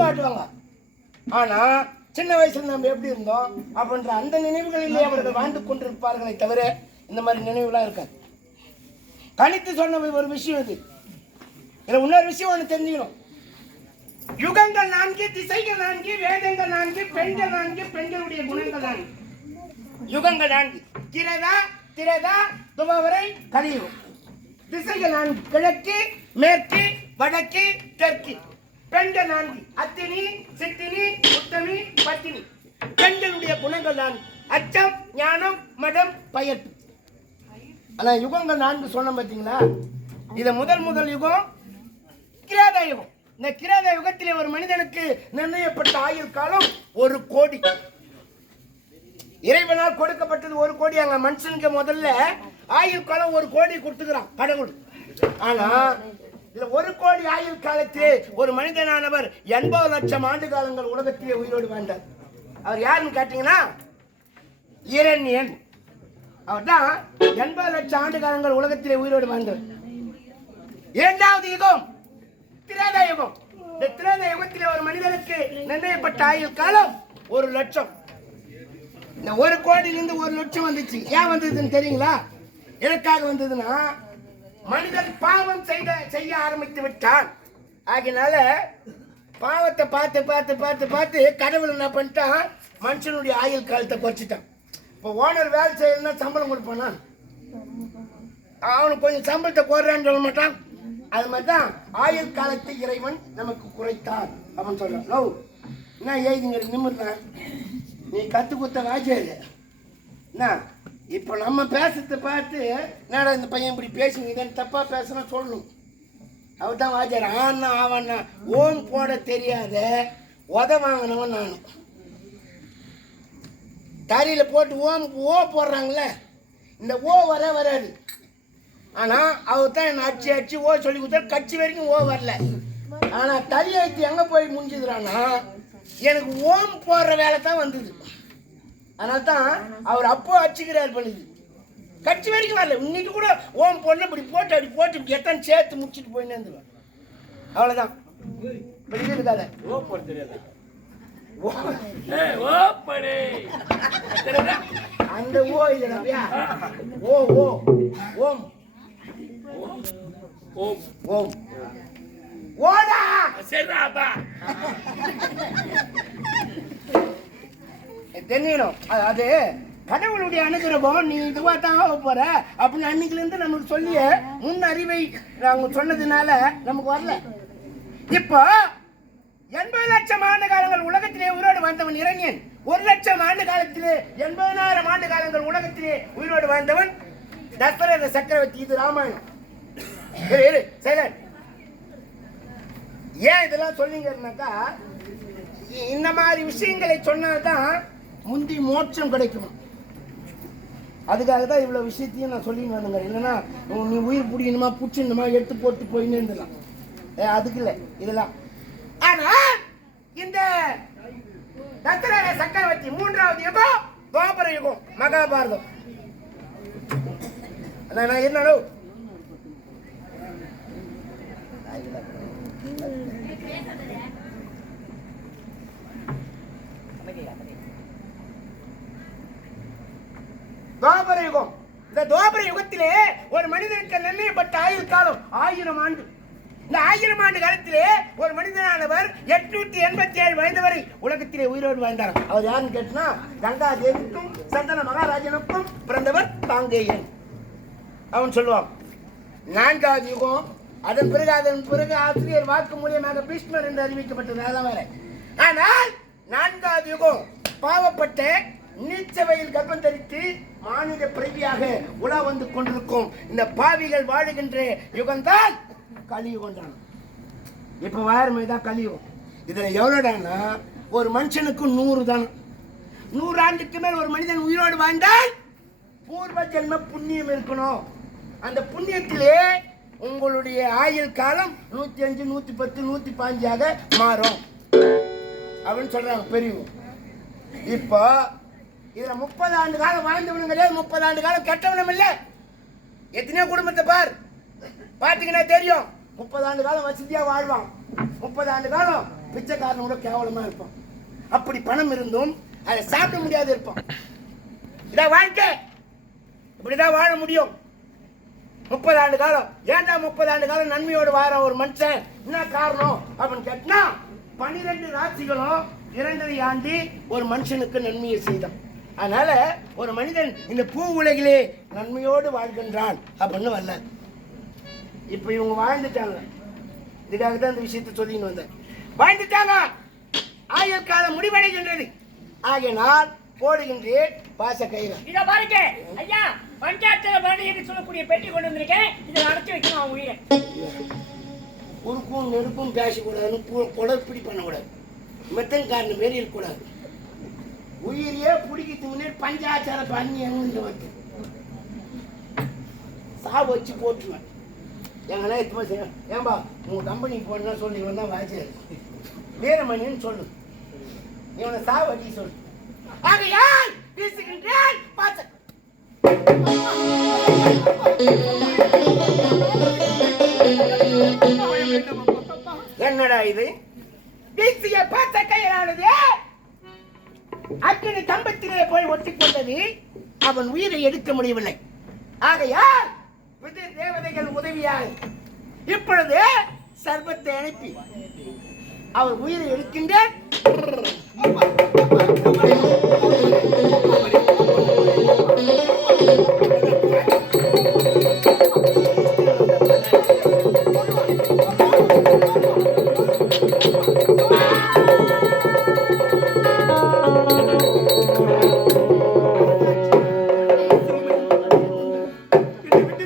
காட்டுவாங்க. ஆனா சின்ன வயசுல நம்ம எப்படி இருந்தோம் அப்படின்ற அந்த நினைவுகளிலே அவர்கள் வாழ்ந்து கொண்டிருப்பார்களே தவிர இந்த மாதிரி நினைவுலாம் இருக்காது. கணித்து சொன்ன ஒரு விஷயம் இது. இதுல இன்னொரு விஷயம் ஒன்று தெரிஞ்சுக்கணும். யுகங்கள் 4, திசைகள் 4, வேதங்கள் 4, பெண்கள் 4, பெண்களுடைய குணங்கள் 4. யுகங்கள் 4: திரேதா, துவாபரை, கலியுகம். திசைகள் 4: கிழக்கு, மேற்கு, வடக்கு, தெற்கு. பெண்கள் 4: அத்தினி, சித்தினி, உத்தமி, பத்தினி. பெண்களுடைய குணங்கள் 4: அச்சம், ஞானம், மடம், பயத்து. ஆனா யுகங்கள் 4 சொன்ன பார்த்தீங்களா? இத முதல் யுகம் கிரேத யுகம். இந்த கிரேத யுகத்திலே ஒரு மனிதனுக்கு நிர்ணயப்பட்ட ஆயுள் காலம் 1 கோடி. இறைவனால் கொடுக்கப்பட்டது 1 கோடி. அங்க மனுஷனுக்கு முதல்ல ஆயுள் காலம் 1 கோடி கொடுத்துக்கிறான் கடவுள். ஆனா இதுல 1 கோடி ஆயுள் காலத்திலே ஒரு மனிதனானவர் 80 லட்சம் ஆண்டு காலங்கள் உலகத்திலே உயிரோடு வாழ்ந்தார். அவர் யாருன்னு கேட்டீங்கன்னா இரண்யன். அவர் தான் 80 லட்சம் ஆண்டு காலங்கள் உலகத்திலே உயிரோடு வாழ்ந்தார். இரண்டாவது யுகம் திரேதா யுகம். இந்த திரேதா யுகத்திலே ஒரு மனிதனுக்கு நிர்ணயப்பட்ட ஆயுள் காலம் 1 லட்சம். இந்த 1 கோடியிலிருந்து 1 லட்சம் வந்துச்சு. ஏன் வந்ததுன்னு தெரியுங்களா? எதற்காக வந்ததுன்னா, மனிதன் பாவம் செய்ய ஆரம்பித்து விட்டான். ஆகினால பாவத்தை பார்த்து கடவுள் என்ன பண்ணிட்டான், மனுஷனுடைய ஆயுள் காலத்தை குறைச்சிட்டான். இப்போ ஓனர் வேலை செய்யணும்னா சம்பளம் கொடுப்பானா? அவனுக்கு கொஞ்சம் சம்பளத்தை குறைறான்னு சொல்ல மாட்டான். அது மாதிரி தான் ஆயுள் காலத்தை இறைவன் நமக்கு குறைத்தார் அப்படின்னு சொல்றான். லவ் என்ன ஏதுங்க நிமிர்றேன், நீ கத்து கொடுத்த வாஜியாரு என்ன? இப்போ நம்ம பேசுறதை பார்த்து என்னடா இந்த பையன் இப்படி பேசுங்க, தப்பா பேசுனா சொல்லணும். அவர் தான் வாஜியார். ஆனா ஆவண்ணா ஓம் போட தெரியாத உத வாங்கினவன் நானும். தறியில போட்டு ஓ போடுறாங்களே, இந்த ஓ வராது. ஆனா அவர் தான் என்ன அடிச்சு ஓ சொல்லி கொடுத்தாரு. கட்சி வரைக்கும் ஓ வரல. ஆனா தறி வைத்து எங்க போய் முடிஞ்சுதுறான்னா, எனக்கு ஓம் போடுற வேலை தான் வந்தது. அதனால தான் அவர் அப்போ அடிச்சுக்கிறார் பண்ணுது. கட்சி வரைக்கும் வரல. இன்னைக்கு கூட ஓம் போடல, இப்படி போட்டு எத்தனை சேர்த்து முடிச்சுட்டு போயின்னு இருந்துருவேன். அவ்வளோதான். இருக்காத ஓ போட தெரியாது. அந்த ஓ இல்லையா? ஓ ஓ ஓம் ஓம் ஓம் ஓடா சரிப்பா தெரியணும். அது கடவுளுடைய அனுகிரகம். நீ இதுவா தான் ஆக போற அப்படின்னு அன்னைக்குல இருந்து நமக்கு சொல்லி முன் அறிவை அவங்க சொன்னதுனால நமக்கு வரல. இப்போ 80 லட்சம் ஆண்டு காலங்கள் உலகத்திலே உயிரோடு வாழ்ந்தவன் இரண்யன். 1 லட்சம் ஆண்டு காலத்திலே 80,000 ஆண்டு காலங்கள் உலகத்திலே உயிரோடு வாழ்ந்தவன் தசரத சக்கரவர்த்தி. இது ராமாயணம். ஏன் இதெல்லாம் சொல்லிங்கன்னாக்கா, இந்த மாதிரி விஷயங்களை சொன்னால்தான் முந்தி மோட்சம் கிடைக்குமா. அதுக்காக தான் இவ்வளவு விஷயத்தையும் நான் சொல்லின்னு வந்தேங்க. இல்லைன்னா நீ உயிர் பிடிக்கணுமா பிடிச்சிடணுமா எடுத்து போட்டு போயின்னு இருந்தலாம். அதுக்கு இல்லை இதெல்லாம். ஆனா இந்த தசரத சக்கரவர்த்தி 3வது யுகம் துவாபர யுகம் மகாபாரதம். என்னோ துவாபர யுகம். இந்த துவாபர யுகத்திலே ஒரு மனிதனுக்கு நிர்ணயப்பட்ட ஆயுள் காலம் 1000 ஆண்டு. இந்த 1000 ஆண்டு காலத்திலே ஒரு மனிதனானவர் 887 வயது வரை உலகத்திலே உயிரோடு வாழ்ந்தார். அவர் யாருன்னு கேட்டா, கங்கா தேவிக்கும் சந்தன மகாராஜனுக்கும் பிறந்தவர் காங்கேயன் அவன் சொல்லுவான். 4வது யுகம். அதன் பிறகு ஆசிரியர் வாக்கு மூலியமாக பீஷ்மர் என்று அறிவிக்கப்பட்டது. அதான் வேற. ஆனால் 4வது யுகம் பாவப்பட்ட நீச்சவையில் கர்ப்பம் தரித்து மாநில பிறவியாக உலா வந்து கொண்டிருக்கும் இந்த பாவிகள் வாழுகின்ற யுகம்தான் கலியுகம் தான். இப்ப வாரமைதான் கலியுகம். இதுல எவ்வளவுடான்னா, ஒரு மனுஷனுக்கு 100 தான். 100 ஆண்டுக்கு மேல் ஒரு மனிதன் உயிரோடு வாழ்ந்தால் பூர்வ ஜென்ம புண்ணியம் இருக்கணும். அந்த புண்ணியத்திலே உங்களுடைய ஆயுள் காலம் 105, 110, 115 மாறும் அப்படின்னு சொல்றாங்க பெரியவங்க. இப்போ இதுல 30 ஆண்டு காலம் வாழ்ந்தவனும் கிடையாது, 30 ஆண்டு காலம் கெட்டவனும் இல்லை. எத்தனையோ குடும்பத்தை பாத்தீங்கன்னா தெரியும். 30 ஆண்டு காலம் வசதியா வாழ்வான், 30 ஆண்டு காலம் பிச்சைக்காரன் கூட கேவலமா இருப்பான். அப்படி பணம் இருந்தும் அதை சாப்பிட முடியாது இருப்பான். இதான் வாழ்க்கை. இப்படிதான் வாழ முடியும் 30 ஆண்டு காலம். ஏன்டா 30 ஆண்டு காலம் நன்மையோடு வாழ ஒரு மனுஷன் என்ன காரணம் அப்படின்னு கேட்டா 12 ராசிகளும் 2 ஆண்டு ஒரு மனுஷனுக்கு நன்மையை செய்தான். அதனால ஒரு மனிதன் இந்த பூ உலகிலே நன்மையோடு வாழ்கின்றான் அப்படின்னு வரல. இப்ப இவங்க வாழ்ந்துட்டாங்க. இதுக்காக தான் இந்த விஷயத்தை சொல்லின்னு வந்தேன். வாழ்ந்துட்டாங்க. ஆயுள் காலம் முடிவடைகின்றது. ஆகையினால் போடுகின்றேன் பாச கயிறு. இத பாருங்க ஐயா, பஞ்சாயத்துல பாடி என்று சொல்லக்கூடிய பெட்டி கொண்டு வந்திருக்கேன். இதை அடைச்சு வைக்கணும் அவங்க உயிரை. குறுக்கும் நெருப்பும் பேசக்கூடாதுன்னு குடப்பிடி பண்ணக்கூடாது. மெத்தன் காரணம் மாரி இருக்கக்கூடாது. உயிரியே பிடிக்கிறதுக்கு முன்னாடி பஞ்சாச்சாரம் பண்ணி எங்க வந்து சாவு வச்சு போட்டுருவேன். எங்கன்னா எத்தனை செய்ய ஏன்பா உங்க கம்பெனிக்கு போனா சொல்லி வந்தா வாய்ச்சாரு வீரமணின்னு சொல்லு. இவனை சாவு வச்சு சொல்லு. ஆகையால் பேசுகின்றேன் பாச. என்னடா இது வீசிய பாச கயிறானது அக்கினி கம்பத்திலே போய் ஒட்டிக்கொண்டது. அவன் உயிரை எடுக்க முடியவில்லை. ஆகையால் தேவதைகள் உதவியாக இப்பொழுது சர்பத்தை அனுப்பி அவர் உயிரை எடுக்கின்றேன்.